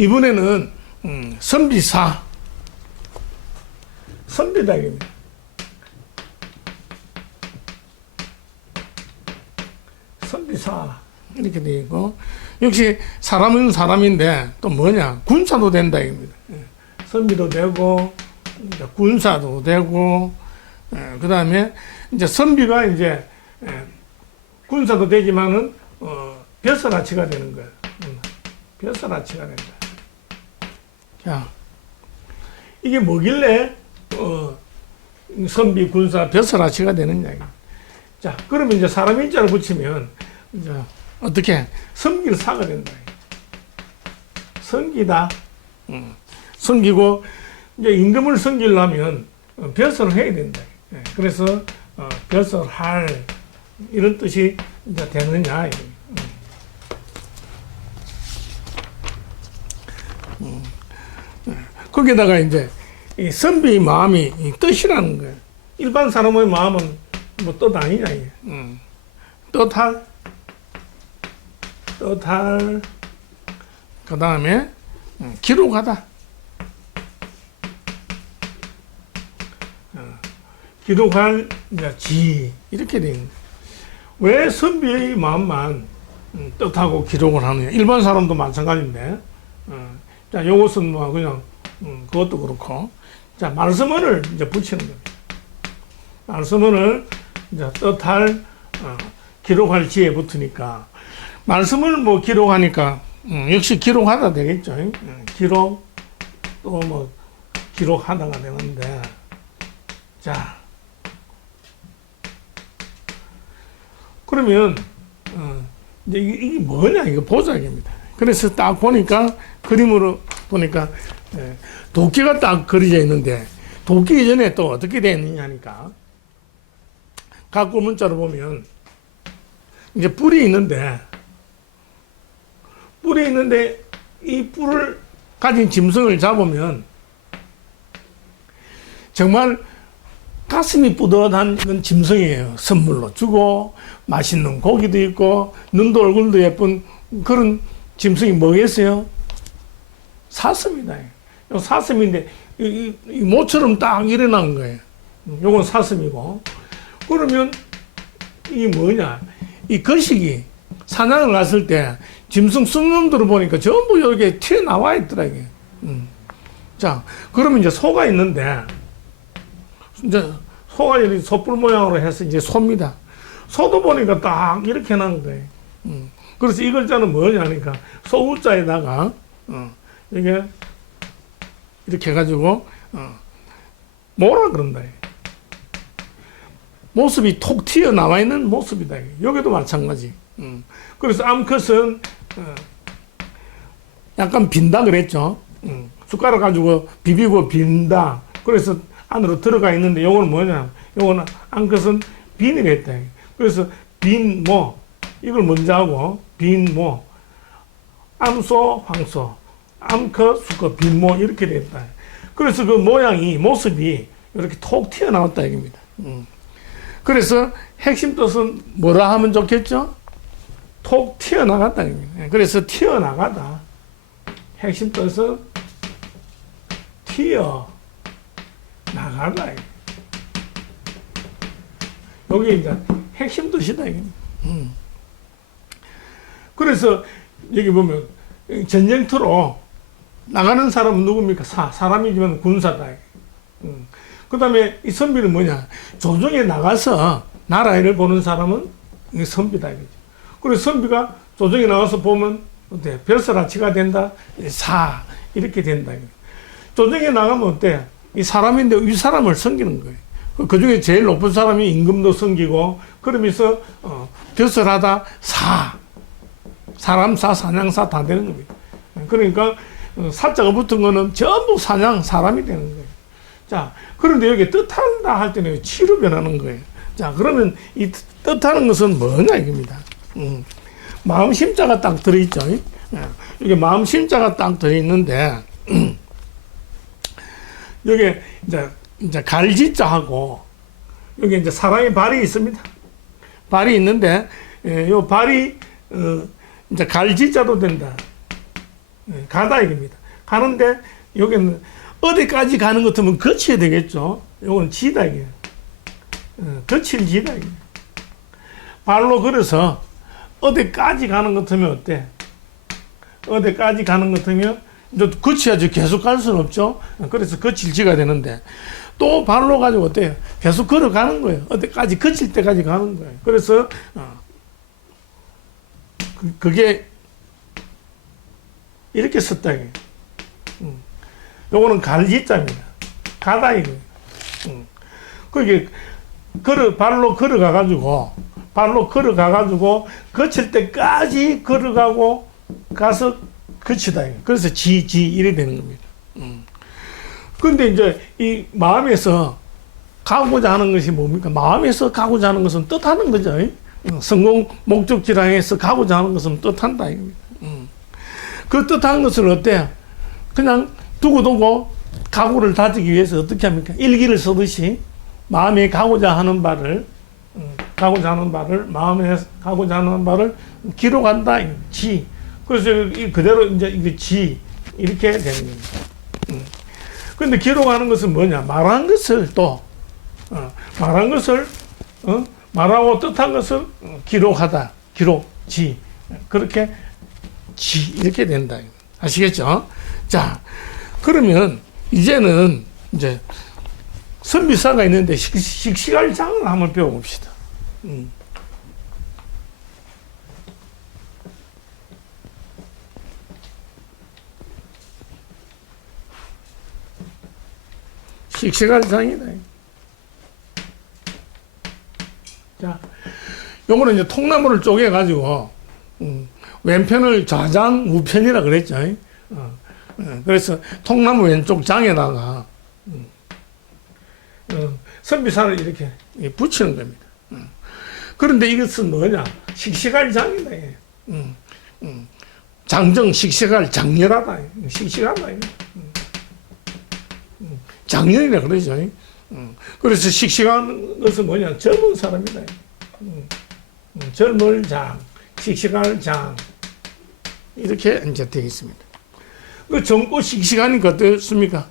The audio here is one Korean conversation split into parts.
이번에는 선비사, 선비닭입니다. 선비사 이렇게 되어 있고, 역시 사람은 사람인데 또 뭐냐, 군사도 된다 입니다. 선비도 되고 군사도 되고, 그 다음에 이제 선비가 이제 군사도 되지만은 벼슬아치가 되는 거예요. 벼슬아치가 된다. 자, 이게 뭐길래 선비, 군사, 벼슬아치가 되느냐. 자, 그러면 이제 사람 인자를 붙이면 이제 어떻게 섬길 사가 된다. 섬기다. 섬기고 이제 임금을 섬기려면 벼슬을 해야 된다. 그래서 벼슬할 이런 뜻이 이제 되느냐. 거기다가 이제 이 선비의 마음이 이 뜻이라는 거예요. 일반 사람의 마음은 뭐 뜻 아니냐. 뜻할, 그 다음에 기록하다. 기록할 지 이렇게 되는 거예요. 왜 선비의 마음만 뜻하고 기록을 하느냐. 일반 사람도 마찬가지인데, 자, 요것은 뭐 그냥 그것도 그렇고, 자, 말씀을 이제 붙이는 겁니다. 말씀을 이제 뜻할, 기록할 지에 붙으니까, 말씀을 뭐 기록하니까 역시 기록하다 되겠죠. 기록 또 뭐 기록하다가 되는데, 자, 그러면 이제 이게 뭐냐, 이거 보자기입니다. 그래서 딱 보니까, 그림으로 보니까 도끼가 딱 그려져 있는데, 도끼 이전에 또 어떻게 되어 있느냐 하니까, 각구 문자로 보면 이제 뿔이 있는데 이 뿔을 가진 짐승을 잡으면 정말 가슴이 뿌듯한 그런 짐승이에요. 선물로 주고 맛있는 고기도 있고 눈도 얼굴도 예쁜 그런 짐승이 뭐겠어요? 사슴이다. 요 사슴인데 이 모처럼 딱 일어난 거예요. 요건 사슴이고, 그러면 이 뭐냐, 이 거식이 사냥을 갔을 때 짐승 쑥놈들을 보니까 전부 여기에 튀어나와 있더라고요. 자, 그러면 이제 소가 있는데, 이제 소가 이렇게 소뿔 모양으로 해서 이제 소입니다. 소도 보니까 딱 이렇게 난 거예요. 그래서 이 글자는 뭐냐 하니까 소우자에다가 이게 이렇게 해가지고 뭐라 그런다. 모습이 톡 튀어나와 있는 모습이다. 여기도 마찬가지. 그래서 암컷은 약간 빈다 그랬죠. 숟가락 가지고 비비고 빈다. 그래서 안으로 들어가 있는데, 요거는 뭐냐, 요거는 암컷은 빈이 됐다. 그래서 빈모, 이걸 먼저 하고, 빈모, 암소, 황소, 암컷, 수컷, 빈모, 이렇게 됐다. 그래서 그 모양이, 모습이 이렇게 톡 튀어나왔다, 이겁니다. 그래서 핵심 뜻은 뭐라 하면 좋겠죠? 톡 튀어나갔다, 이겁니다. 그래서 튀어나가다. 핵심 뜻은 튀어나가다. 여기 이제 핵심 뜻이다, 이겁니다. 그래서 여기 보면 전쟁터로 나가는 사람은 누굽니까? 사람이지만 군사다. 그 다음에 이 선비는 뭐냐? 조정에 나가서 나라 일을 보는 사람은 이 선비다. 그래서 선비가 조정에 나가서 보면 어때? 벼슬아치가 된다? 이렇게 된다. 조정에 나가면 어때? 이 사람인데 이 사람을 섬기는 거예요. 그 중에 제일 높은 사람이 임금도 섬기고, 그러면서 벼슬하다 사람사, 사냥사 다 되는 겁니다. 그러니까 사자가 붙은 거는 전부 사람이 되는 거예요. 자, 그런데 여기 뜻한다 할 때는 치로 변하는 거예요. 자, 그러면 이 뜻하는 것은 뭐냐 이겁니다. 마음 심자가 딱 들어있죠. 이게 마음 심자가 딱 들어있는데, 여기 이제 갈지자하고, 여기 이제 사람의 발이 있습니다. 발이 있는데, 요 발이, 이제 갈지자도 된다. 가다 이겁니다. 가는데 여기는 어디까지 가는 것 같으면 거쳐야 되겠죠. 요거는 지다 이게. 거칠 지다 이게. 발로 걸어서 어디까지 가는 것 같으면 어때? 어디까지 가는 것 같으면 이제 거쳐야지 계속 갈 수는 없죠. 그래서 거칠 지가 되는데 또 발로 가지고 어때요? 계속 걸어가는 거예요. 어디까지 거칠 때까지 가는 거예요. 그래서 그게 이렇게 썼다 이게. 요거는 갈지자입니다. 가다 이거예요. 그게 발로 걸어가가지고 거칠 때까지 걸어가고 가서 거치다. 그래서 이래 되는 겁니다. 근데 이제 이 마음에서 가고자 하는 것이 뭡니까? 마음에서 가고자 하는 것은 뜻하는 거죠. 성공 목적지랑에서 가고자 하는 것은 뜻한다. 그 뜻하는 것을 어때요? 그냥 두고두고 각오를 다지기 위해서 어떻게 합니까? 일기를 쓰듯이 마음에 가고자 하는 바를 마음에 가고자 하는 바를 기록한다. 지. 그래서 그대로 이제 이게 지 이렇게 되는 겁니다. 그런데 기록하는 것은 뭐냐? 말한 것을 말하고 뜻한 것을 기록하다. 지. 그렇게 지 이렇게 된다. 아시겠죠? 자, 그러면 이제는 이제 선비사가 있는데 식시갈 장을 한번 배워봅시다. 식시갈 장이다. 자, 요거는 이제 통나무를 쪼개가지고, 왼편을 좌장, 우편이라 그랬죠. 그래서 통나무 왼쪽 장에다가, 선비산을 이렇게 붙이는 겁니다. 그런데 이것은 뭐냐? 식시갈 장이다. 장정, 식시갈, 장렬하다. 식시하다. 장년이라 그러죠. 그래서 식시간 것은 뭐냐? 젊은 사람이다. 젊을 장, 식시갈 장. 이렇게 이제 되어 있습니다. 그 젊고 식시간이니까 어떻습니까?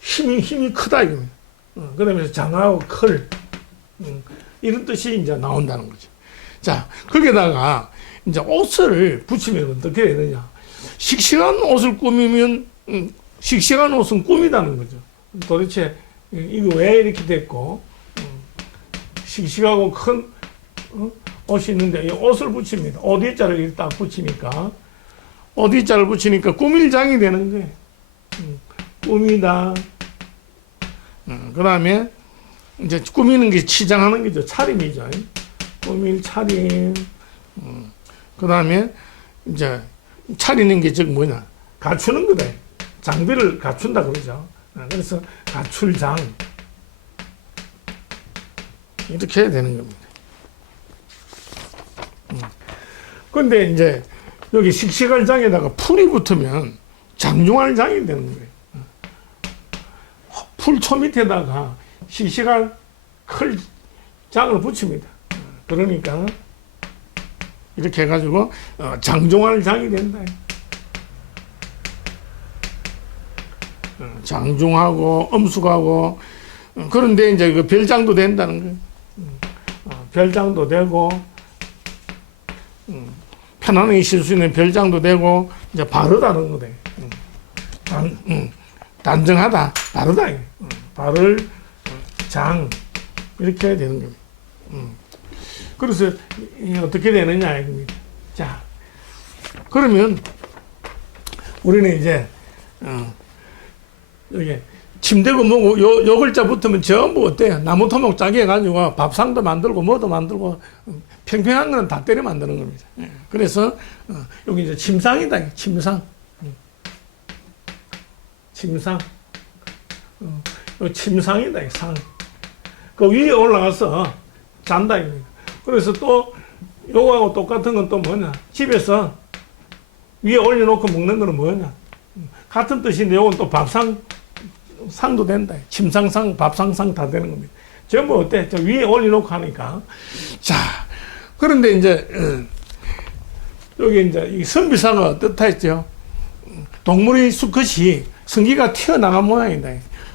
힘이 크다, 이겁니다. 그러면서 장하고 클. 이런 뜻이 이제 나온다는 거죠. 자, 거기다가 이제 옷을 붙이면 어떻게 되느냐? 씩씩한 옷을 꾸미면, 씩씩한 옷은 꿈이라는 거죠. 도대체 이거 왜 이렇게 됐고, 씩씩하고 큰 옷이 있는데 이 옷을 붙입니다. 옷자를 이렇게 딱 붙이니까, 옷자를 붙이니까 꾸밀장이 되는 거예요. 꾸미다. 그 다음에 이제 꾸미는 게 치장하는 거죠. 차림이죠. 꾸밀 차림. 그 다음에 이제 차리는 게 즉 뭐냐? 갖추는 거다. 장비를 갖춘다 그러죠. 그래서 갖출장. 이렇게 해야 되는 겁니다. 그런데 이제 여기 식시갈 장에다가 풀이 붙으면 장중할 장이 되는 거예요. 풀초 밑에다가 식시갈 클 장을 붙입니다. 그러니까 이렇게 해가지고 장중할 장이 된다. 장중하고 엄숙하고 그런데 이제 그 별장도 된다는 거예요. 별장도 되고 편안하게 쉴 수 있는 별장도 되고 이제 바르다는 거다. 단정하다, 바르다. 바를 장 이렇게 되는 겁니다. 그래서 어떻게 되느냐 이겁니다. 자, 그러면 우리는 이제 여기 침대고 뭐고 요 글자 붙으면 전부 어때요? 나무 토목 짜게 해가지고 밥상도 만들고 뭐도 만들고 평평한 거는 다 때려 만드는 겁니다. 그래서 여기 이제 침상이다. 침상. 침상. 침상이다. 상. 그 위에 올라가서 잔다. 그래서 또 요거하고 똑같은 건 또 뭐냐? 집에서 위에 올려놓고 먹는 거는 뭐냐? 같은 뜻인데 요건 또 밥상 상도 된다. 침상상, 밥상상 다 되는 겁니다. 전부 어때? 저 위에 올려놓고 하니까. 자, 그런데 이제 여기 이제 이 선비사가 어떻다 했죠? 동물의 수컷이 성기가 튀어나간 모양이다.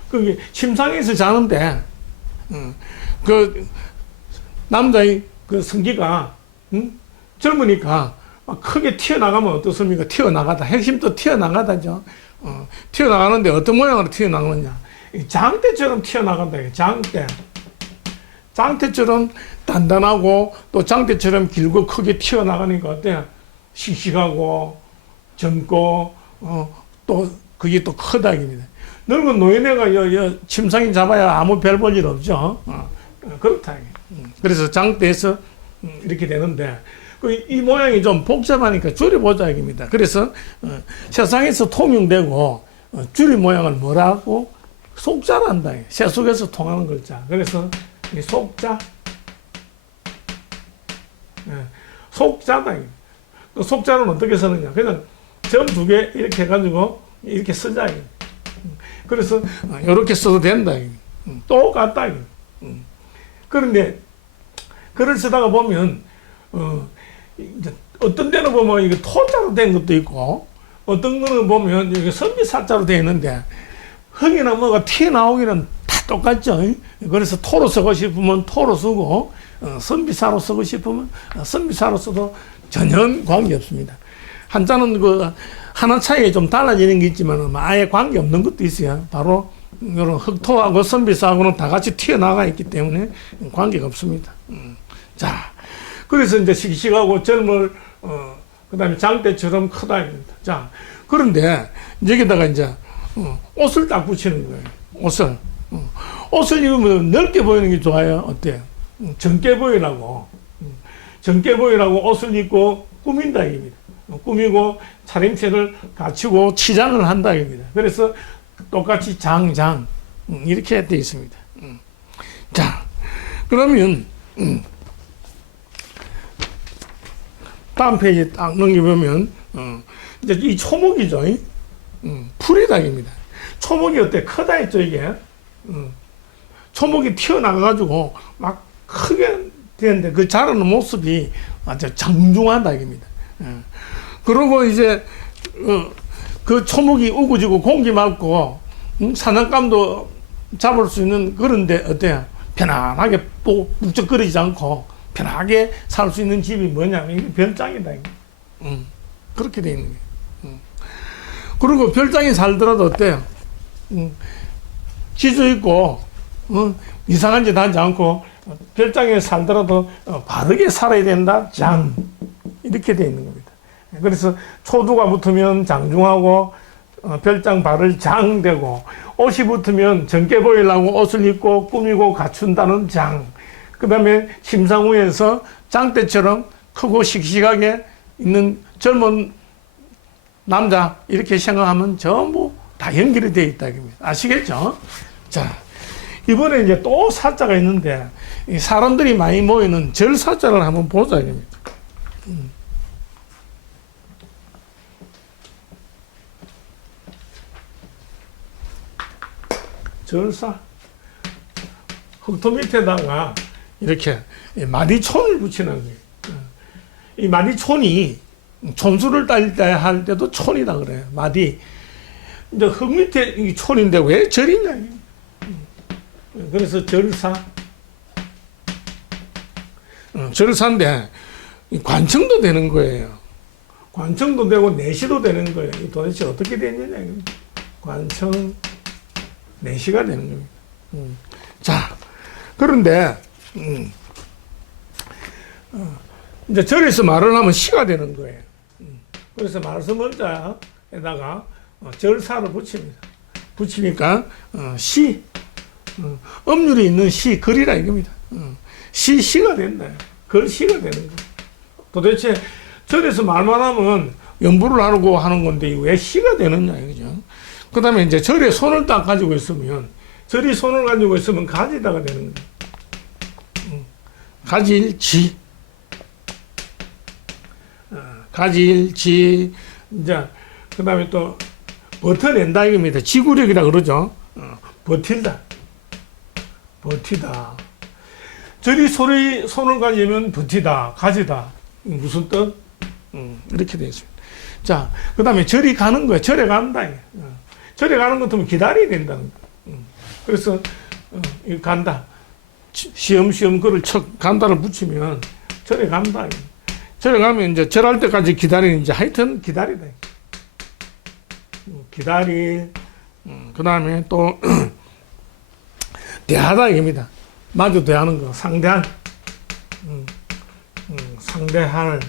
그게 침상에서 자는데, 그 남자의 그 성기가, 젊으니까 막 크게 튀어나가면 어떻습니까? 튀어나가다. 핵심도 튀어나가다죠. 튀어나가는데 어떤 모양으로 튀어나가느냐. 장대처럼 튀어나간다. 장대. 장대처럼 단단하고 또 장대처럼 길고 크게 튀어나가니까 어때요? 씩씩하고 젊고 또 그게 또 크다 입니다. 늙은 노인네가 침상에 잡아야 아무 별 볼 일 없죠. 그렇다. 그래서 장대에서 이렇게 되는데 이 모양이 좀 복잡하니까 줄여보자 입니다. 그래서 세상에서 통용되고 줄이 모양을 뭐라고? 속자란다. 새 속에서 통하는 글자. 그래서 이 속자, 속자다. 그 속자는 어떻게 쓰느냐? 그냥 점 두 개 이렇게 해가지고 이렇게 쓰자. 그래서 이렇게 써도 된다. 똑같다. 그런데 글을 쓰다가 보면 이제 어떤 데는 보면 이게 토자로 된 것도 있고 어떤 거는 보면 이게 선비사자로 되어 있는데 흙이나 뭐가 튀어나오기는 다 똑같죠. 그래서 토로 쓰고 싶으면 토로 쓰고 선비사로 쓰고 싶으면 선비사로 써도 전혀 관계없습니다. 한자는 그 하나 차이에 좀 달라지는 게 있지만 아예 관계없는 것도 있어요. 바로 이런 흑토하고 선비사하고는 다 같이 튀어나가 있기 때문에 관계가 없습니다. 자, 그래서 이제 씩씩하고 젊을 그다음에 장대처럼 크다. 자, 그런데 여기다가 이제 옷을 딱 붙이는 거예요. 옷을 입으면 넓게 보이는 게 좋아요. 어때요? 젊게 보이라고. 젊게 보이라고 옷을 입고 꾸민다 입니다. 꾸미고 차림새를 갖추고 치장을 한다 입니다. 그래서 똑같이 장 이렇게 되어 있습니다. 자, 그러면 다음 페이지 딱 넘겨보면 이제 이 초목이죠. 풀이닭입니다. 초목이 어때? 크다 했죠, 이게. 초목이 튀어나가가지고 막 크게 되는데 그 자라는 모습이 아주 정중하다 이겁니다. 그리고 이제 그 초목이 우거지고 공기 맑고 사냥감도 잡을 수 있는 그런데 어때요? 편안하게 북적거리지 않고 편하게 살 수 있는 집이 뭐냐면 이게 별장이다. 그렇게 돼 있는 거예요. 그리고 별장에 살더라도 어때요? 지져 있고 이상한 짓 하지 않고 별장에 살더라도 바르게 살아야 된다. 장 이렇게 돼 있는 겁니다. 그래서 초두가 붙으면 장중하고 별장 발을 장되고 옷이 붙으면 젊게 보이려고 옷을 입고 꾸미고 갖춘다는 장. 그 다음에 심상우에서 장대처럼 크고 씩씩하게 있는 젊은 남자 이렇게 생각하면 전부 다 연결이 되어 있다. 아시겠죠? 자, 이번에 이제 또 사자가 있는데 사람들이 많이 모이는 절사자를 한번 보자. 절사. 흙토 밑에다가 이렇게 마디촌을 붙이는 거예요. 이 마디촌이 촌수를 딸 때 할 때도 촌이다 그래요. 마디. 이제 흙 밑에 이 촌인데 왜 절이냐. 그래서 절사. 절사인데 관청도 되는 거예요. 관청도 되고 내시도 되는 거예요. 도대체 어떻게 되느냐. 관청, 내시가 되는 겁니다. 자, 그런데 이제 절에서 말을 하면 시가 되는 거예요. 그래서 말씀원자에다가 절사를 붙입니다. 붙이니까 시, 음률이 있는 시, 글이라 이겁니다. 시가 된다. 글시가 되는 거예요. 도대체 절에서 말만 하면 연부를 하고 하는 건데 왜 시가 되느냐 이거죠. 그 다음에 이제 절에 손을 딱 가지고 있으면 절이 손을 가지고 있으면 가지다가 되는 거예요. 가질지. 가질지. 이제, 그 다음에 또, 버텨낸다, 이겁니다. 지구력이라 그러죠. 버틸다. 버티다. 절이 손을 가지면 버티다, 가지다. 무슨 뜻? 이렇게 되어 있습니다. 자, 그 다음에 절이 가는 거야. 절에 간다. 절에 가는 것도 기다려야 된다는 거. 그래서, 이거 간다. 시험시험 그걸 간다를 붙이면 절에 간다. 절에 가면 이제 절할 때까지 기다리는 이제 하여튼 기다리다. 기다릴. 그 다음에 또, 대하다 이겁니다. 마주 대하는 거. 상대할. 상대할.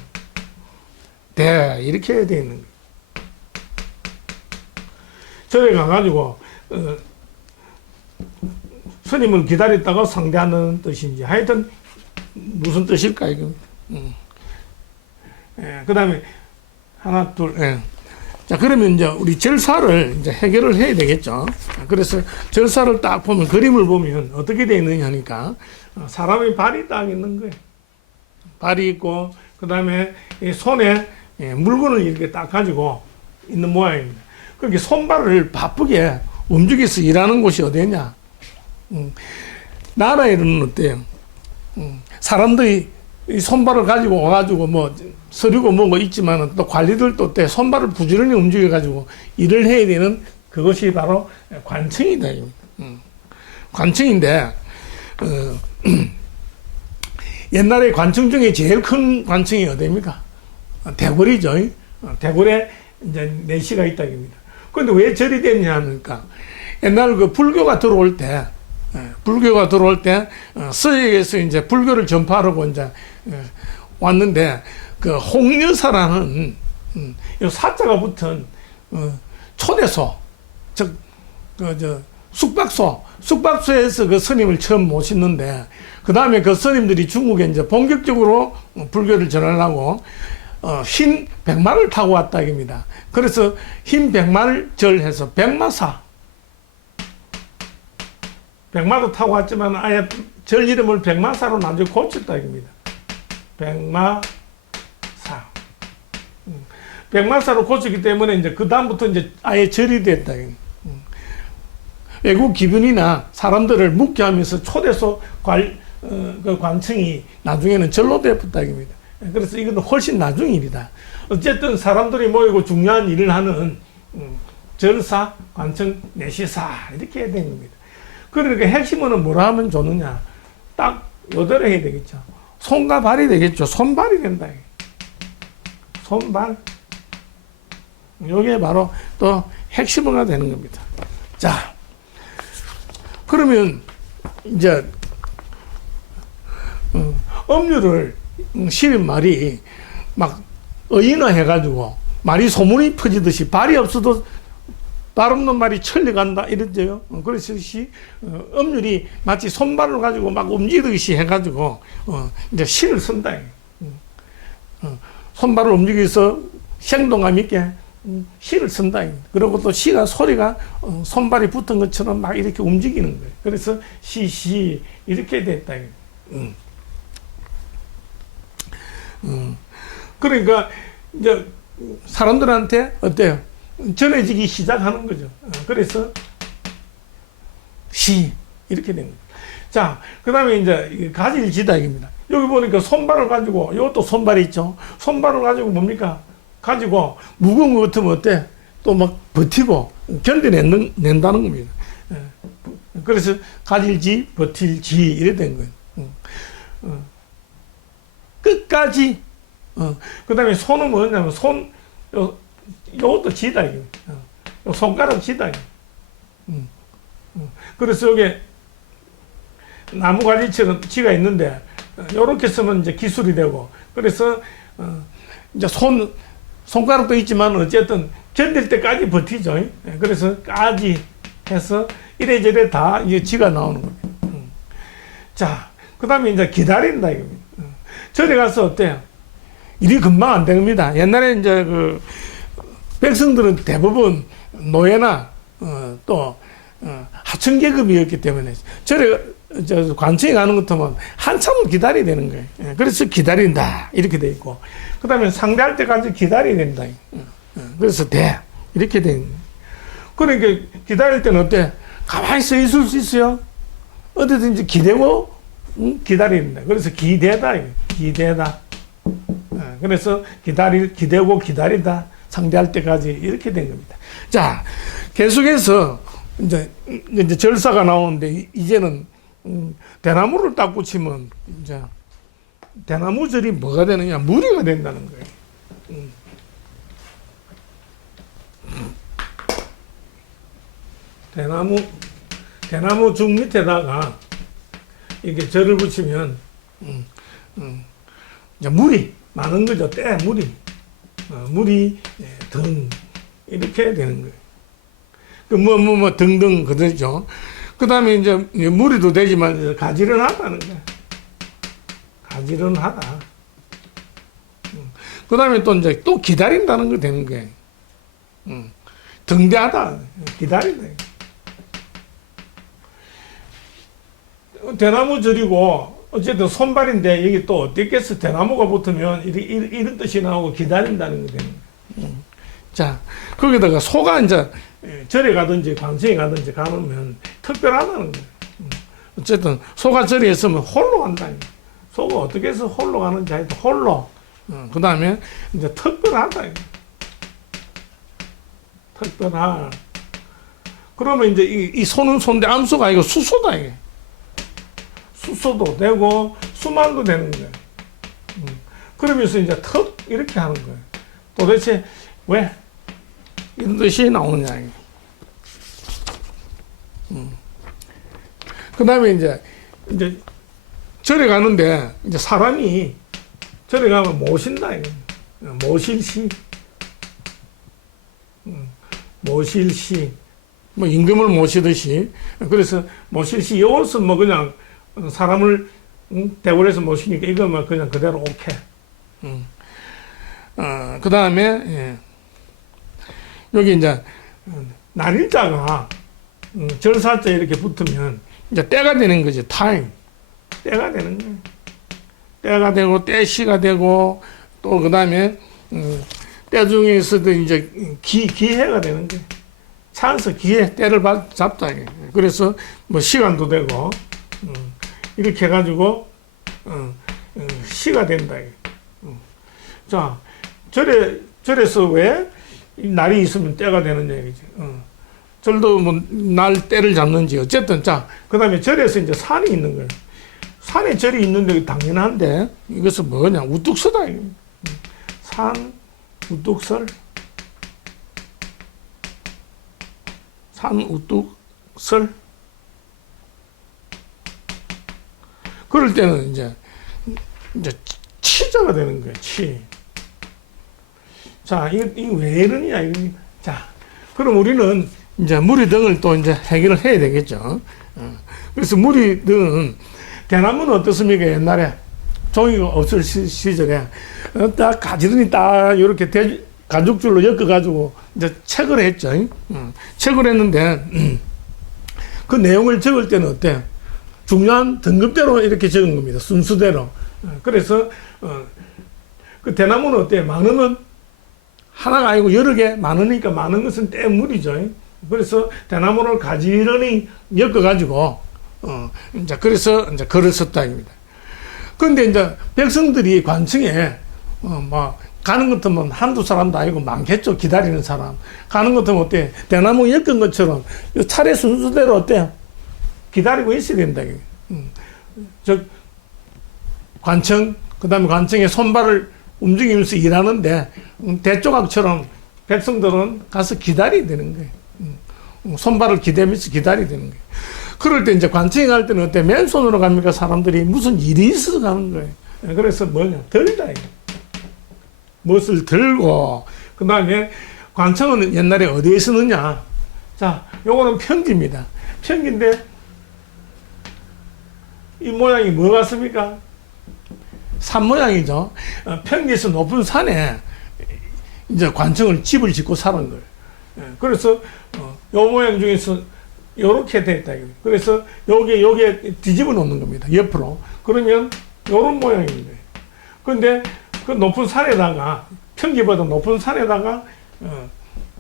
대. 이렇게 되어 있는 거예요. 절에 가가지고, 스님을 기다렸다가 상대하는 뜻인지, 하여튼, 무슨 뜻일까, 이거. 예, 그 다음에, 하나, 둘, 예. 자, 그러면 이제 우리 절사를 이제 해결을 해야 되겠죠. 그래서 절사를 딱 보면, 그림을 보면 어떻게 되어 있느냐 하니까, 사람의 발이 딱 있는 거예요. 발이 있고, 그 다음에 손에 물건을 이렇게 딱 가지고 있는 모양입니다. 그렇게 손발을 바쁘게 움직여서 일하는 곳이 어디냐? 나라에는 어때요? 사람들이 이 손발을 가지고 와가지고 뭐 서류고 뭐고 있지만 또 관리들도 어때? 손발을 부지런히 움직여가지고 일을 해야 되는 그것이 바로 관청이다. 관청인데, 옛날에 관청 중에 제일 큰 관청이 어디입니까? 대궐이죠. 대궐에 이제 내시가 있다. 그런데 왜 절이 됐냐 하니까 옛날 그 불교가 들어올 때, 서역에서 이제 불교를 전파하려고 이제 왔는데, 그 홍여사라는 사자가 붙은 초대소, 즉, 숙박소에서 그 스님을 처음 모셨는데, 그 다음에 그 스님들이 중국에 이제 본격적으로 불교를 전하려고 흰 백마를 타고 왔다 입니다. 그래서 흰 백마를 절해서 백마도 타고 왔지만 아예 절 이름을 백마사로 나중에 고쳤다 입니다. 백마사. 백마사로 고쳤기 때문에 이제 그 다음부터 이제 아예 절이 됐다. 외국 기분이나 사람들을 묵게 하면서 초대소 그 관청이 나중에는 절로 되었다 입니다. 그래서 이건 훨씬 나중 일이다. 어쨌든 사람들이 모이고 중요한 일을 하는 절사, 관청, 내시사 이렇게 해야 되는 겁니다. 그러니까 핵심은 뭐라 하면 좋느냐? 딱 요대로 해야 되겠죠. 손과 발이 되겠죠. 손발이 된다. 손발. 이게 바로 또 핵심어가 되는 겁니다. 자, 그러면 이제 음류를 시인 말이 막 의인화해가지고 말이 소문이 퍼지듯이 발이 없어도 발 없는 말이 천리 간다 이랬죠. 그래서 음률이 마치 손발을 가지고 막 움직이듯이 해가지고 이제 시를 쓴다. 손발을 움직여서 생동감 있게 시를 쓴다. 그리고 또 시가 소리가 손발이 붙은 것처럼 막 이렇게 움직이는 거예요. 그래서 시 이렇게 됐다. 그러니까 이제 사람들한테 어때요? 전해지기 시작하는 거죠. 그래서 시 이렇게 된 거예요. 자, 그 다음에 이제 가질지다입니다. 여기 보니까 손발을 가지고 이것도 손발이 있죠. 손발을 가지고 뭡니까? 가지고 무거운 거 같으면 어때? 또 막 버티고 견뎌낸다는 겁니다. 그래서 가질지 버틸지 이래 된 거예요. 끝까지. 그 다음에 손은 뭐냐면 요것도 지다. 요 손가락 지다. 그래서 여기 나무가지처럼 지가 있는데 요렇게 쓰면 이제 기술이 되고, 그래서 이제 손가락도 있지만 어쨌든 견딜 때까지 버티죠. 그래서 까지 해서 이래저래 다 이제 지가 나오는 겁니다. 자, 그 다음에 이제 기다린다 이겁니다. 절에 가서 어때요? 일이 금방 안 됩니다. 옛날에 이제 그 백성들은 대부분 노예나 또 하층계급이었기 때문에 절에 관청에 가는 것 같으면 한참을 기다려야 되는 거예요. 그래서 기다린다 이렇게 돼 있고, 그 다음에 상대할 때까지 기다려야 된다. 그래서 이렇게 돼 있는 거예요. 그러니까 기다릴 때는 어때? 가만히 서 있을 수 있어요. 어디든지 기대고 기다린다. 그래서 기대다. 기대다. 그래서 기대고 기다리다 상대할 때까지 이렇게 된 겁니다. 자, 계속해서 이제 절사가 나오는데 이제는 대나무를 딱 붙이면 이제 대나무절이 뭐가 되느냐? 무리가 된다는 거예요. 대나무 중 밑에다가 이렇게 절을 붙이면 이제 물이 많은 거죠. 물이 등 이렇게 되는 거예요. 그 등등 그러죠. 그 다음에 이제 무리도 되지만 가지런하다는 거야. 가지런하다. 그 다음에 또 이제 또 기다린다는 거 되는 거예요. 등대하다. 기다린다. 대나무 절이고 어쨌든 손발인데 여기 또 어떻겠어? 대나무가 붙으면 이런 뜻이 나오고 기다린다는 거 되는 거예요. 자, 거기다가 소가 이제 절에 가든지 관청에 가든지 가면 특별하다는 거예요. 어쨌든 소가 절에 있으면 홀로 간다. 소가 어떻게 해서 홀로 가는지 하여튼 홀로. 그 다음에 이제 특별하다. 특별하. 그러면 이제 이 소는 소인데 암소가 아니고 수소다. 이게. 수소도 되고 수만도 되는 거예요. 그러면서 이제 턱 이렇게 하는 거예요. 도대체 왜 이런 뜻이 나오느냐. 그 다음에 이제 절에 가는데 이제 사람이 절에 가면 모신다. 모실시. 모실시. 뭐 임금을 모시듯이. 그래서 모실시 이것은 뭐 그냥 사람을 대궐에서 모시니까 이거만 그냥 그대로 오케이. 그 다음에 여기 이제 날일자가 절사자 이렇게 붙으면 이제 때가 되는 거죠. 타임. 때가 되는 거예요. 때가 되고 때시가 되고 또 그 다음에 때 중에서도 이제 기해가 되는 거예요. 찬스 기해 때를 잡다. 그래서 뭐 시간도 되고 이렇게 해가지고 시가 된다. 자, 절에서 왜 날이 있으면 때가 되느냐 이거지. 절도 뭐 날 때를 잡는지 어쨌든 자, 그다음에 절에서 이제 산이 있는 거예요. 산에 절이 있는데 당연한데 이것은 뭐냐? 우뚝서다. 산 우뚝설. 산 우뚝설. 그럴 때는 이제 치자가 되는 거예요. 치. 자, 이거 왜 이러냐? 자, 그럼 우리는 이제 무리등을 또 이제 해결을 해야 되겠죠. 그래서 무리등은 대나무는 어떻습니까? 옛날에 종이가 없을 시절에 딱 가지런히 딱 이렇게 가죽줄로 엮어가지고 이제 책을 했죠. 책을 했는데 그 내용을 적을 때는 어때? 중요한 등급대로 이렇게 적은 겁니다. 순수대로. 그래서 그 대나무는 어때? 많으면 하나가 아니고 여러 개 많으니까 많은 것은 때물이죠. 그래서 대나무를 가지런히 엮어가지고 이제 그래서 이제 글을 썼다입니다. 그런데 이제 백성들이 관청에 뭐 가는 것 같으면 한두 사람도 아니고 많겠죠. 기다리는 사람. 가는 것 같으면 어때? 대나무 엮은 것처럼 차례 순수대로 어때요? 기다리고 있어야 된다. 즉 관청, 그 다음에 관청에 손발을 움직이면서 일하는데 대조각처럼 백성들은 가서 기다려야 되는 거예요. 손발을 기대면서 기다려야 되는 거예요. 그럴 때 이제 관청에 갈 때는 어때? 맨손으로 갑니까? 사람들이 무슨 일이 있어서 가는 거예요. 그래서 뭐냐? 들다. 무엇을 들고, 그 다음에 관청은 옛날에 어디에 쓰느냐? 자, 요거는 편지입니다. 편지인데 이 모양이 뭐 같습니까? 산 모양이죠. 평지에서 높은 산에 이제 관청을 집을 짓고 사는 거예요. 그래서 요 모양 중에서 요렇게 됐다. 그래서 요게 뒤집어 놓는 겁니다. 옆으로. 그러면 요런 모양입니다. 그런데 그 높은 산에다가 평지보다 높은 산에다가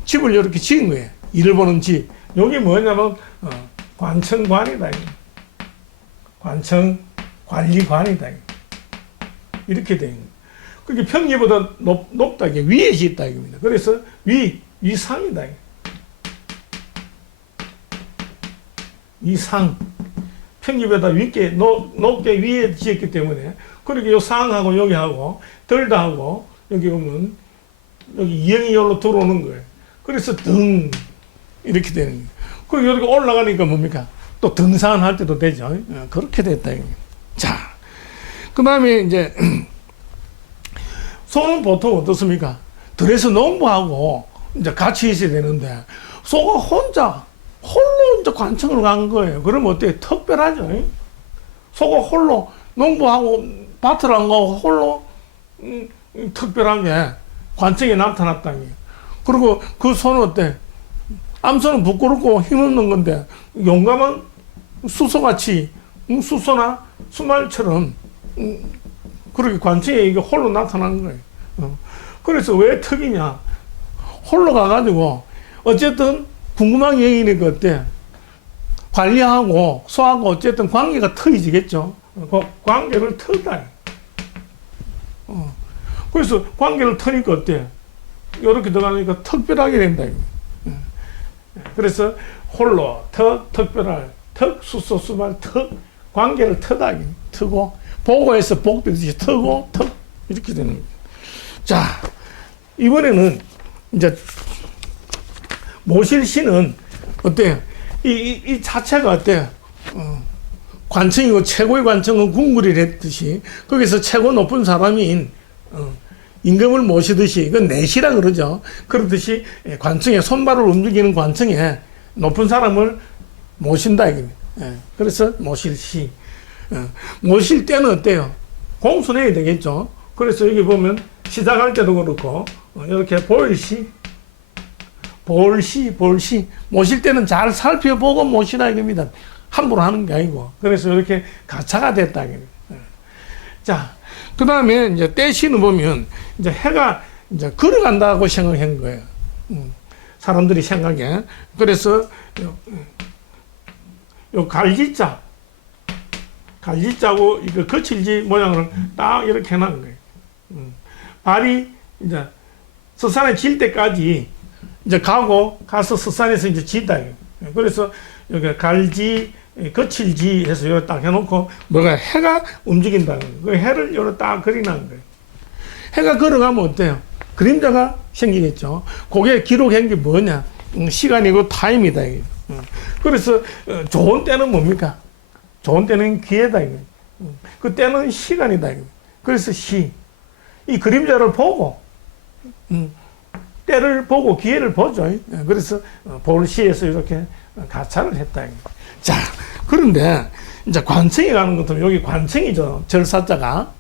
집을 이렇게 지은 거예요. 일을 보는 집. 요게 뭐냐면 관청관이다. 관청 관리관이다. 이렇게 된 거예요. 그게 평지보다 높다, 이게 위에 짓다, 이겁니다. 그래서 위상이다. 위상. 평지보다 높게 위에 지었기 때문에, 그렇게 요 상하고 여기하고, 덜다하고, 여기 보면, 여기 이형이 여기로 들어오는 거예요. 그래서 등, 이렇게 되는 거예요. 그리고 이렇게 올라가니까 뭡니까? 또 등산할 때도 되죠. 그렇게 됐다, 이겁니다. 자, 그 다음에 이제, 소는 보통 어떻습니까? 들에서 농부하고 이제 같이 있어야 되는데, 소가 홀로 이제 관청을 간 거예요. 그러면 어때요? 특별하죠. 소가 홀로 농부하고 밭을 안 가고 홀로 특별하게 관청에 나타났다. 그리고 그 소는 어때? 암소는 부끄럽고 힘없는 건데, 용감한 수소같이, 수소나 수말처럼, 그렇게 관청에 이게 홀로 나타난 거예요. 그래서 왜 턱이냐? 홀로 가가지고, 어쨌든 궁금한 얘기니까 어때? 관리하고 소하고 어쨌든 관계가 터지겠죠. 그 관계를 터다. 그래서 관계를 터니까 어때? 이렇게 들어가니까 특별하게 된다. 그래서 홀로, 특별할, 수소, 수말, 관계를 터다. 터고, 보고해서 복되듯이 터고, 이렇게 되는 거예요. 자, 이번에는 이제 모실시는 어때요? 이 자체가 어때요? 관청이고 최고의 관청은 궁궐이 됐듯이 거기서 최고 높은 사람인 임금을 모시듯이 이건 내시라 그러죠. 그렇듯이 관청에 손발을 움직이는 관청에 높은 사람을 모신다 이겁니다. 그래서 모실시. 모실 때는 어때요? 공수내야 되겠죠. 그래서 여기 보면 시작할 때도 그렇고 이렇게 볼시, 모실 때는 잘 살펴보고 모시라 이겁니다. 함부로 하는 게 아니고. 그래서 이렇게 가차가 됐다 이겁니다. 자, 그 다음에 이제 떼시는 보면 이제 해가 이제 걸어간다고 생각한 거예요. 사람들이 생각에. 그래서 요 갈지자고 이거 거칠지 모양을 딱 이렇게 해놓은 거예요. 발이 이제 서산에 질 때까지 이제 가서 서산에서 이제 지다. 그래서 여기 갈지, 거칠지 해서 이렇게 딱 해놓고 뭐가 해가 움직인다는 거예요. 그 해를 이렇게 딱 그리는 거예요. 해가 걸어가면 어때요? 그림자가 생기겠죠. 그게 기록한 게 뭐냐? 시간이고 타임이다. 그래서 좋은 때는 뭡니까? 좋은 때는 기회다. 그 때는 시간이다. 그래서 이 그림자를 보고 때를 보고 기회를 보죠. 그래서 볼 시에서 이렇게 가차를 했다. 자, 그런데 이제 관청에 가는 것도 여기 관청이죠. 절사자가.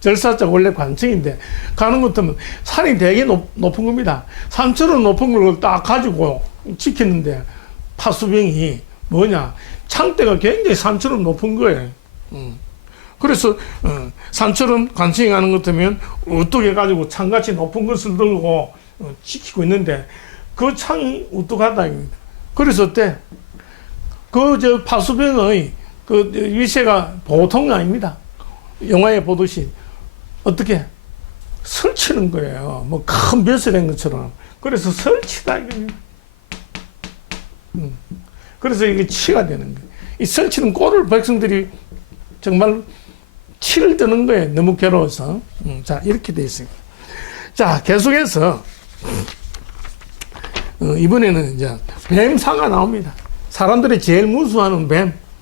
절사자가 원래 관청인데 가는 것도 산이 되게 높은 겁니다. 산처럼 높은 걸 딱 가지고 지키는데 파수병이 뭐냐? 창대가 굉장히 산처럼 높은 거예요. 그래서 산처럼 관청에 가는 것 같으면 우뚝해 가지고 창같이 높은 것을 들고 지키고 있는데 그 창이 우뚝하다. 그래서 어때? 그 파수병의 그 위세가 보통이 아닙니다. 영화에 보듯이 어떻게 설치는 거예요. 뭐 큰 벼슬 한 것처럼. 그래서 설치다. 그래서 이게 치가 되는 거예요. 이 설치는 꼴을 백성들이 정말 치를 드는 거예요. 너무 괴로워서. 자, 이렇게 돼 있습니다. 자, 계속해서 이번에는 이제 뱀사가 나옵니다. 사람들이 제일 무서워하는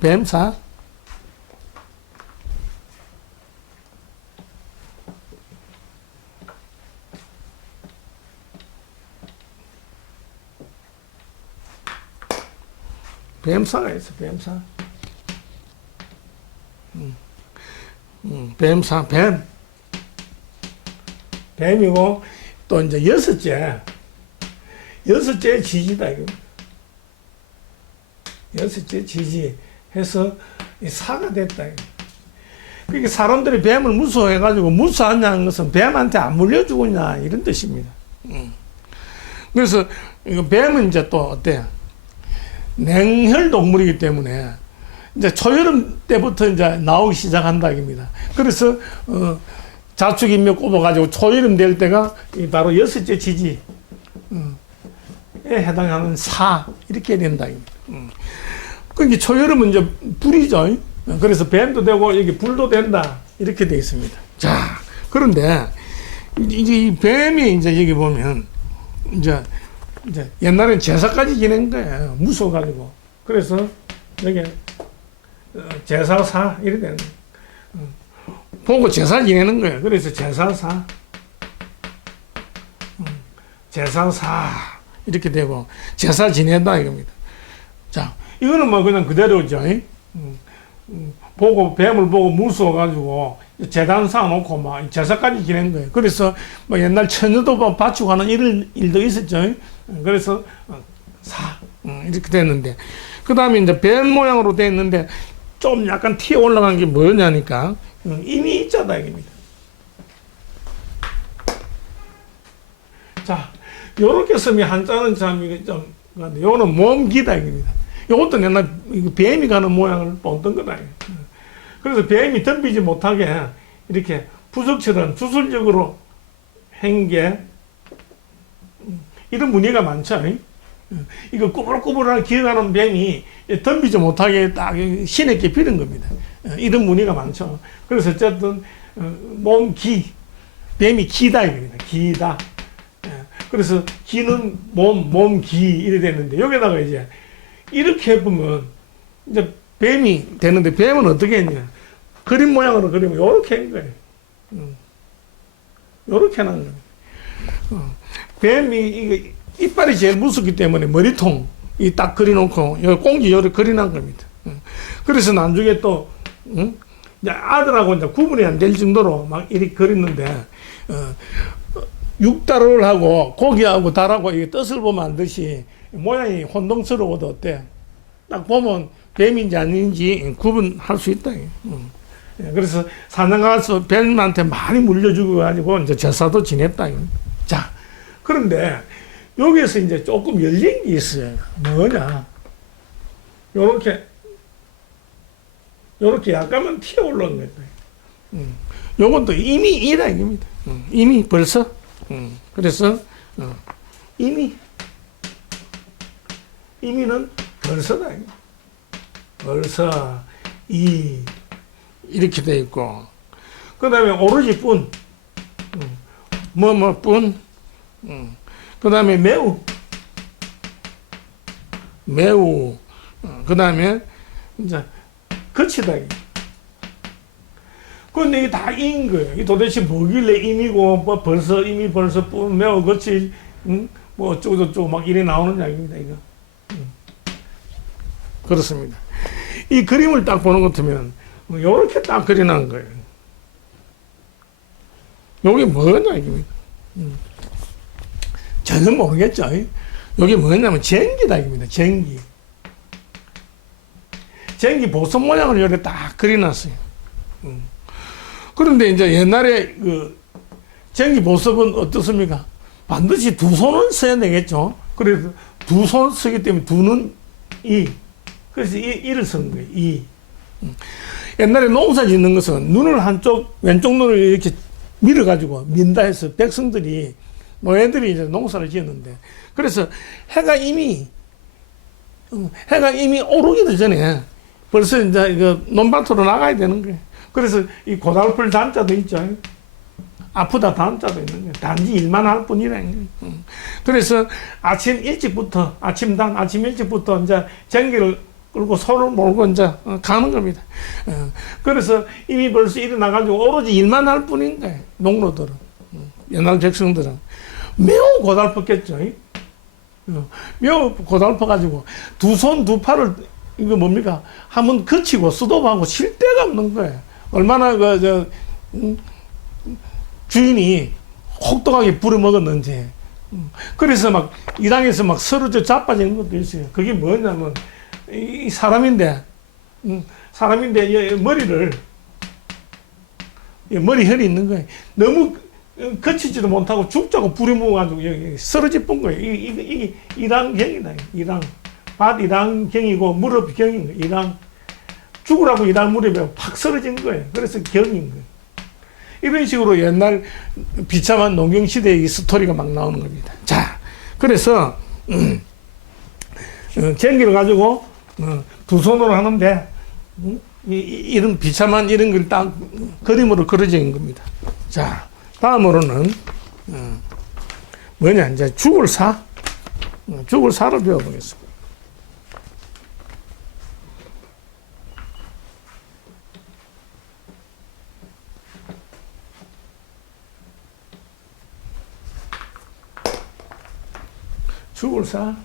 뱀사. 뱀사가 있어, 뱀사. 뱀사, 뱀이고, 또 이제 여섯째 지지다, 이거. 여섯째 지지 해서 사가 됐다, 이거. 그러니까 사람들이 뱀을 무서워해가지고 무서워하냐는 것은 뱀한테 안 물려 죽었냐, 이런 뜻입니다. 그래서 이거 뱀은 이제 또 어때요? 냉혈 동물이기 때문에 이제 초여름 때부터 이제 나오기 시작한다, 입니다. 그래서, 자축인묘 꼽아가지고 초이름 될 때가 바로 여섯째 지지에 해당하는 사 이렇게 된다. 그게 초여름은 이제 불이죠. 그래서 뱀도 되고 여기 불도 된다 이렇게 되어 있습니다. 자, 그런데 이제 이 뱀이 이제 여기 보면 이제 옛날엔 제사까지 지낸 거예요. 무서워가지고. 그래서 여기 제사사 이렇게 되는 거예요. 보고 제사 지내는 거예요. 그래서 제사사, 제사사 이렇게 되고 제사 지낸다 이겁니다. 자, 이거는 뭐 그냥 그대로죠. 보고 뱀을 보고 무서워가지고 제단 쌓아놓고 막 제사까지 지낸 거예요. 그래서 뭐 옛날 처녀도 바치고 하는 이런 일도 있었죠. 그래서 사 이렇게 됐는데 그 다음에 이제 뱀 모양으로 돼 있는데 좀 약간 튀어 올라간 게 뭐냐니까 이미 있자다 이겁니다. 자, 요렇게 쓰면 한자는 참 이게 좀 요거는 몸기다 이겁니다. 요것도 옛날 뱀이 가는 모양을 본던 거다. 그래서 뱀이 덤비지 못하게 이렇게 부석처럼 주술적으로 한 게 이런 무늬가 많죠. 이거 꾸불꾸불한 기어가는 뱀이 덤비지 못하게 딱 신에게 빌은 겁니다. 이런 무늬가 많죠. 그래서 어쨌든 몸기, 뱀이 기다 이겁니다. 기다. 그래서 기는 몸기 이래 되는데 여기다가 이제 이렇게 보면 이제 뱀이 되는데 뱀은 어떻게 했냐? 그림 모양으로 그리면 요렇게 한 거예요. 요렇게 하는 거예요. 뱀이 이게 이빨이 제일 무섭기 때문에 머리통 이 딱 그려놓고 요 꽁지 요렇게 그려놓은 겁니다. 그래서 나중에 또 이제 아들하고 이제 구분이 안 될 정도로 막 이렇게 그렸는데 육달을 하고 고기하고 달하고 이 뜻을 보면 안 듯이 모양이 혼동스러워도 어때? 딱 보면 뱀인지 아닌지 구분할 수 있다. 그래서 사냥 가서 뱀한테 많이 물려주고 가지고 이제 제사도 지냈다. 자, 그런데 여기에서 이제 조금 열린 게 있어요. 뭐냐? 요렇게 약간만 튀어 올라온 거예요. 요것도 이미 이다 이겁니다. 이미 벌써. 그래서 이미는 벌써다. 벌써 이렇게 돼 있고 그 다음에 오로지 뿐 뿐 그 다음에 매우 그 다음에 이제 거치다. 근데 이게 다 인 거예요. 이 도대체 뭐길래 임이고 뭐 벌써 이미 벌써 뿐 매우 거칠 뭐 어쩌고저쩌고 막 이래 나오는 이야기입니다. 이거. 그렇습니다. 이 그림을 딱 보는 것 같으면 요렇게 딱 그려놓은 거예요. 요게 뭐냐 이겁니다. 전혀 모르겠죠. 요게 뭐냐면 쟁기다 이겁니다. 쟁기 보석 모양을 요렇게 딱 그려놨어요. 그런데 이제 옛날에 그 쟁기 보석은 어떻습니까? 반드시 두 손을 써야 되겠죠. 그래서 두 손 쓰기 때문에 두는 그래서 이를 쓰는 거예요. 옛날에 농사 짓는 것은 눈을 한쪽, 왼쪽 눈을 이렇게 밀어가지고 민다 해서 백성들이, 노예들이 이제 농사를 지었는데, 그래서 해가 이미 오르기도 전에 벌써 이제 이거 논밭으로 나가야 되는 거예요. 그래서 이 고달플 단자도 있죠. 아프다 단자도 있는 거예요. 단지 일만 할 뿐이라는 거예요. 그래서 아침 일찍부터 이제 쟁기를 끌고 손을 몰고 이제 가는 겁니다. 그래서 이미 벌써 일어나가지고 오로지 일만 할 뿐인 거예요. 농노들은. 옛날 백성들은. 매우 고달팠겠죠. 매우 고달파가지고 두 손 두 팔을 이거 뭡니까? 한번 거치고 수도하고 쉴 데가 없는 거예요. 얼마나 주인이 혹독하게 부려먹었는지. 그래서 막 이 땅에서 막 서로 자빠지는 것도 있어요. 그게 뭐냐면 이 사람인데 머리혈이 있는 거예요. 너무 거치지도 못하고 죽자고 부려먹어가지고 여기 쓰러져 본 거예요. 이게 이랑경이다. 밭 이랑경이고 무릎경인 거예요. 죽으라고 이랑 무릎에 팍 쓰러진 거예요. 그래서 경인 거예요. 이런 식으로 옛날 비참한 농경시대의 스토리가 막 나오는 겁니다. 자, 그래서 쟁기를 가지고 두 손으로 하는데 이런 비참한 이런 걸 딱 그림으로 그려진 겁니다. 자, 다음으로는 뭐냐, 이제 죽을 사를 배워보겠습니다. 죽을 사.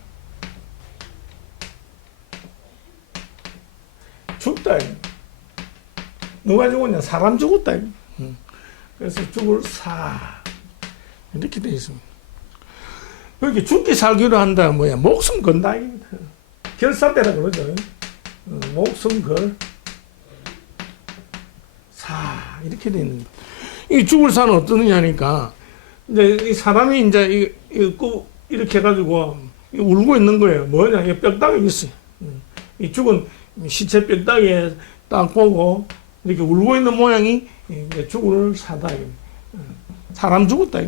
죽다. 누가 죽었냐? 사람 죽었다. 그래서 죽을 사. 이렇게 되어 있습니다. 그렇게 죽기 살기로 한다. 뭐야? 목숨 건다. 결사대라 그러죠. 목숨 걸. 사. 이렇게 되어 있는 거예요. 이 죽을 사는 어떠느냐니까, 이제 이 사람이 이제 이렇게 해가지고 울고 있는 거예요. 뭐냐? 이 뼈다귀 있어요. 이 죽은 시체 뼈다귀에 딱 보고 이렇게 울고 있는 모양이 이제 죽을 사다. 사람 죽었다.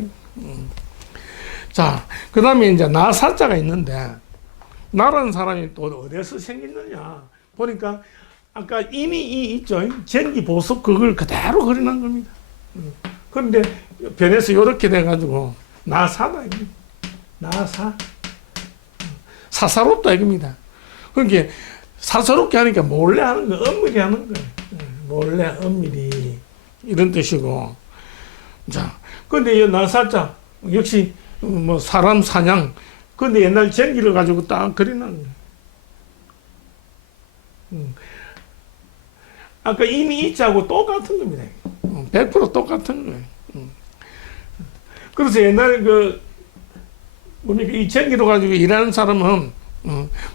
자, 그 다음에 이제 나사자가 있는데, 나라는 사람이 또 어디서 생겼느냐 보니까 아까 이미 있죠. 전기 보석 그걸 그대로 그려놓은 겁니다. 그런데 변해서 이렇게 돼가지고 나사다. 나사. 사사롭다 이겁니다. 그러니까 사사롭게 하니까 몰래 하는 거, 엄밀히 하는 거예요. 몰래, 엄밀히. 이런 뜻이고. 자, 근데 이 나사자, 역시 뭐 사람 사냥. 근데 옛날 전기를 가지고 딱 그려놓은 거예요. 아까 이미 이자하고 똑같은 겁니다. 100% 똑같은 거예요. 그래서 옛날에 뭡니까, 이 전기로 가지고 일하는 사람은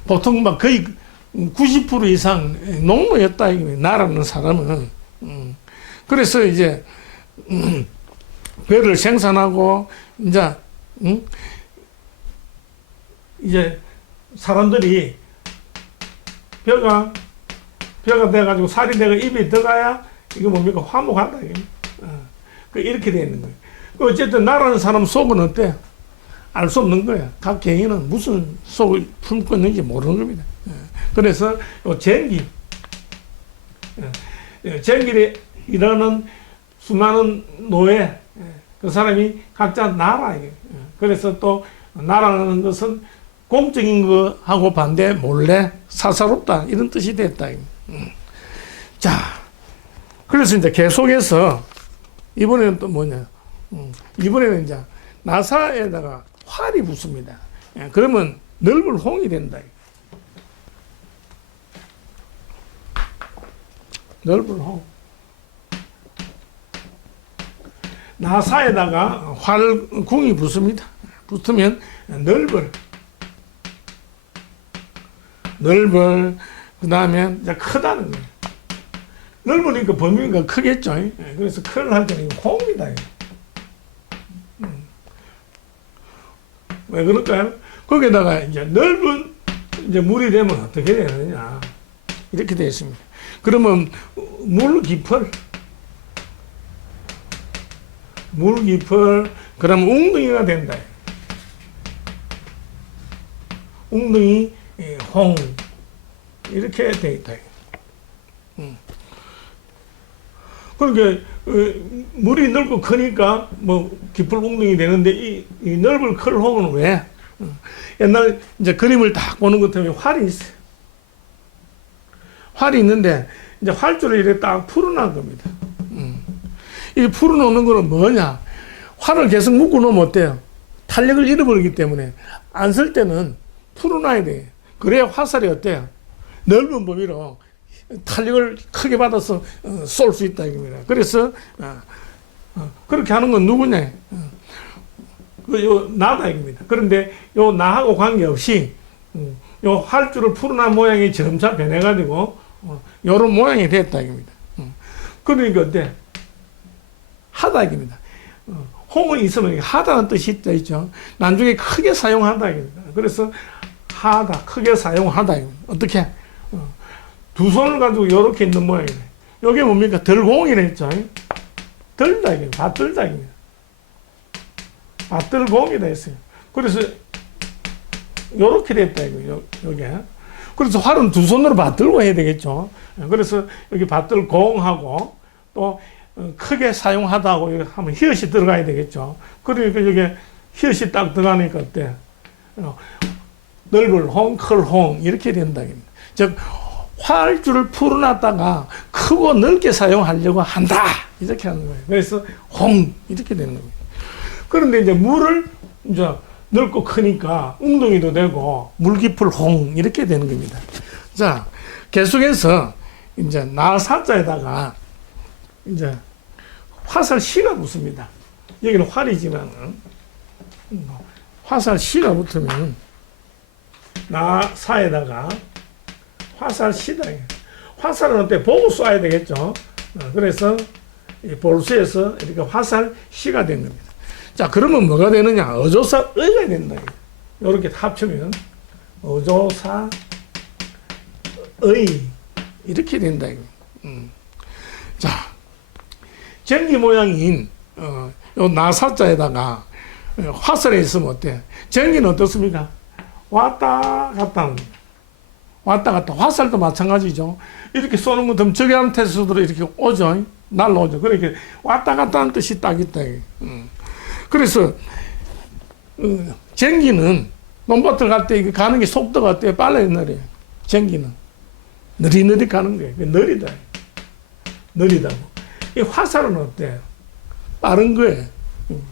보통 막 거의 90% 이상 농노였다 이거예요. 나라는 사람은. 그래서 이제 벼를 생산하고 이제 사람들이 벼가 돼가지고 살이 내가 입에 들어가야 이거 뭡니까, 화목한다 이렇게 돼 있는 거예요. 어쨌든 나라는 사람 속은 어때? 알 수 없는 거야. 각 개인은 무슨 속을 품고 있는지 모르는 겁니다. 그래서 전기를 일하는 수많은 노예, 그 사람이 각자 나라. 그래서 또 나라는 것은 공적인 거하고 반대 몰래 사사롭다 이런 뜻이 됐다. 자, 그래서 이제 계속해서 이번에는 또 뭐냐? 이번에는 이제 나사에다가 활이 붙습니다. 그러면 넓은 홍이 된다. 넓은 홍. 나사에다가 활궁이 붙습니다. 붙으면 넓을, 그 다음에 이제 크다는 거예요. 넓으니까 범위가 크겠죠. 그래서 큰을 할 때는 홍이다. 왜 그럴까요? 거기에다가 이제 넓은 이제 물이 되면 어떻게 되느냐. 이렇게 되어 있습니다. 그러면 물 깊을, 그러면 웅덩이가 된다. 웅덩이, 홍. 이렇게 되어 있다. 그러니까 물이 넓고 크니까 뭐 깊을 웅덩이 되는데 이 넓을 클 홍은 왜? 옛날 이제 그림을 딱 보는 것 때문에 활이 있어요. 활이 있는데 이제 활줄을 이렇게 딱 풀어놓은 겁니다. 이 풀어놓는 거는 뭐냐? 활을 계속 묶어 놓으면 어때요? 탄력을 잃어버리기 때문에 안 쓸 때는 풀어놔야 돼요. 그래야 화살이 어때요? 넓은 범위로 탄력을 크게 받아서 쏠 수 있다 이겁니다. 그래서 그렇게 하는 건 누구냐? 요 나다 이겁니다. 그런데 요 나하고 관계없이 요 활줄을 풀어난 모양이 점차 변해가지고 요런 모양이 됐다 이겁니다. 그러니까 어때? 하다 이겁니다. 홍은 있으면 하다는 뜻이 있죠. 나중에 크게 사용하다 이겁니다. 그래서 하다, 크게 사용하다 이겁니다. 어떻게? 두 손을 가지고 이렇게 있는 모양이네. 이게 뭡니까? 덜공이라 했죠. 들다, 이게. 받들다, 이게. 받들공이다 했어요. 그래서, 요렇게 됐다, 이거, 요게. 그래서 활은 두 손으로 받들고 해야 되겠죠. 그래서 여기 받들공하고 또 크게 사용하다고 여기 하면 히읗이 들어가야 되겠죠. 그러니까 여기 히읗이 딱 들어가니까 어때? 넓을 홍, 클 홍, 이렇게 된다. 즉, 활줄을 풀어놨다가 크고 넓게 사용하려고 한다. 이렇게 하는 거예요. 그래서 홍, 이렇게 되는 거예요. 그런데 이제 물을 이제 넓고 크니까 웅덩이도 되고 물 깊을 홍, 이렇게 되는 겁니다. 자, 계속해서 이제 나사자에다가 이제 화살 시가 붙습니다. 여기는 활이지만 화살 시가 붙으면 나사에다가 화살 시다. 화살은 어때? 보고 쏴야 되겠죠. 그래서 볼수에서 이렇게 화살 시가 된 겁니다. 자, 그러면 뭐가 되느냐? 어조사 의가 된다. 이렇게 합치면 어조사 의 이렇게 된다. 자, 전기 모양인 요 나사자에다가 화살에 있으면 어때? 전기는 어떻습니까? 왔다 갔다 합니다. 왔다 갔다. 화살도 마찬가지죠. 이렇게 쏘는 것처럼 저기한테서도 이렇게 오죠. 날라오죠. 그러니까 왔다 갔다 하는 뜻이 딱 있다. 그래서 전기는 논밭을 갈 때 가는 게 속도가 어때요? 빨라요, 느려요? 전기는 느리느리 가는 거예요. 느리다. 느리다고. 이 화살은 어때요? 빠른 거예요.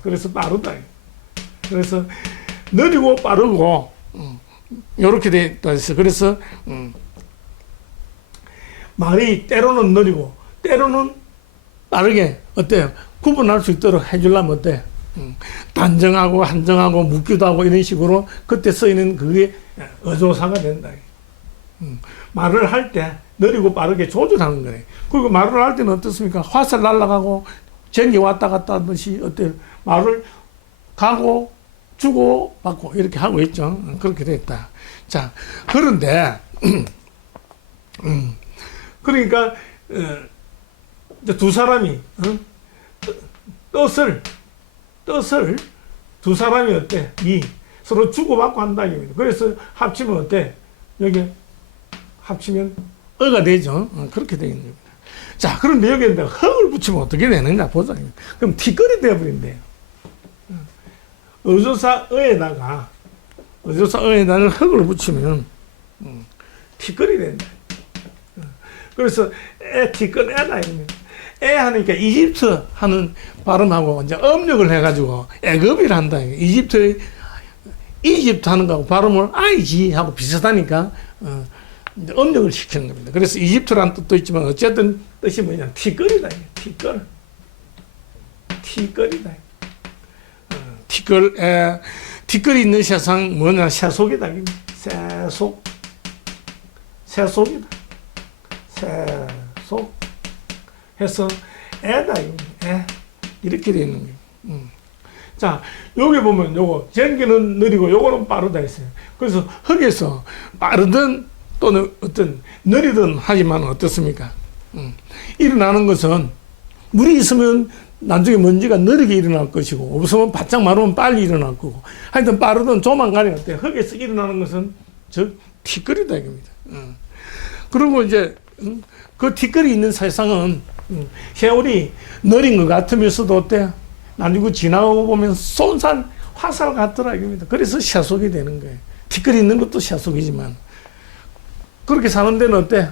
그래서 빠르다. 그래서 느리고 빠르고 이렇게 돼 있어. 그래서 말이 때로는 느리고 때로는 빠르게 어때요? 구분할 수 있도록 해주려면 어때? 단정하고 한정하고 묻기도 하고 이런 식으로 그때 쓰이는 그게 어조사가 된다. 말을 할 때 느리고 빠르게 조절하는 거예요. 그리고 말을 할 때는 어떻습니까? 화살 날아가고 전기 왔다 갔다 하듯이 어때요? 말을 가고 주고 받고 이렇게 하고 있죠. 그렇게 됐다. 자, 그런데 그러니까 이제 두 사람이 뜻을 두 사람이 어때? 서로 주고받고 한다. 그래서 합치면 어때? 여기 합치면 어가 되죠. 그렇게 되는 겁니다. 자, 그런데 여기에 흙을 붙이면 어떻게 되느냐 보자. 그럼 티끌이 되어버린대요. 어조사어에다가 흙을 붙이면 티끌이 된다. 그래서 티끌 애다. 애 하니까 이집트 하는 발음하고 이제 음력을 해가지고 애급이라 한다. 이집트 하는 거하고 발음을 아이지 하고 비슷하니까 이제 음력을 시키는 겁니다. 그래서 이집트라는 뜻도 있지만 어쨌든 뜻이 뭐냐? 티끌이다. 티끌이다. 티끌이 있는 세상 뭐냐? 새속이다. 새속이다. 새속 해서 애다. 애. 이렇게 되어 있는 거예요. 자, 여기 보면 요거 전기는 느리고 요거는 빠르다 했어요. 그래서 흙에서 빠르든 또는 어떤 느리든 하지만 어떻습니까? 일어나는 것은 물이 있으면 나중에 먼지가 느리게 일어날 것이고 없으면 바짝 마르면 빨리 일어날 거고 하여튼 빠르든 조만간에 어때? 흙에서 일어나는 것은 즉 티끌이다 이겁니다. 그리고 이제 그 티끌이 있는 세상은 세월이 느린 것 같으면서도 어때? 나중에 지나가고 보면 쏜산 화살 같더라 이겁니다. 그래서 새속이 되는 거예요. 티끌이 있는 것도 새속이지만 그렇게 사는 데는 어때?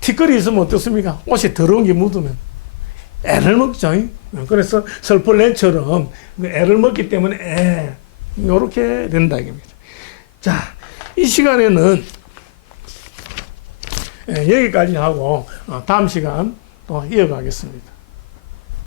티끌이 있으면 어떻습니까? 옷에 더러운 게 묻으면 애를 먹죠. 그래서 설벌레처럼 애를 먹기 때문에 이렇게 된다 이겁니다. 자, 이 시간에는 여기까지 하고 다음 시간 또 이어가겠습니다.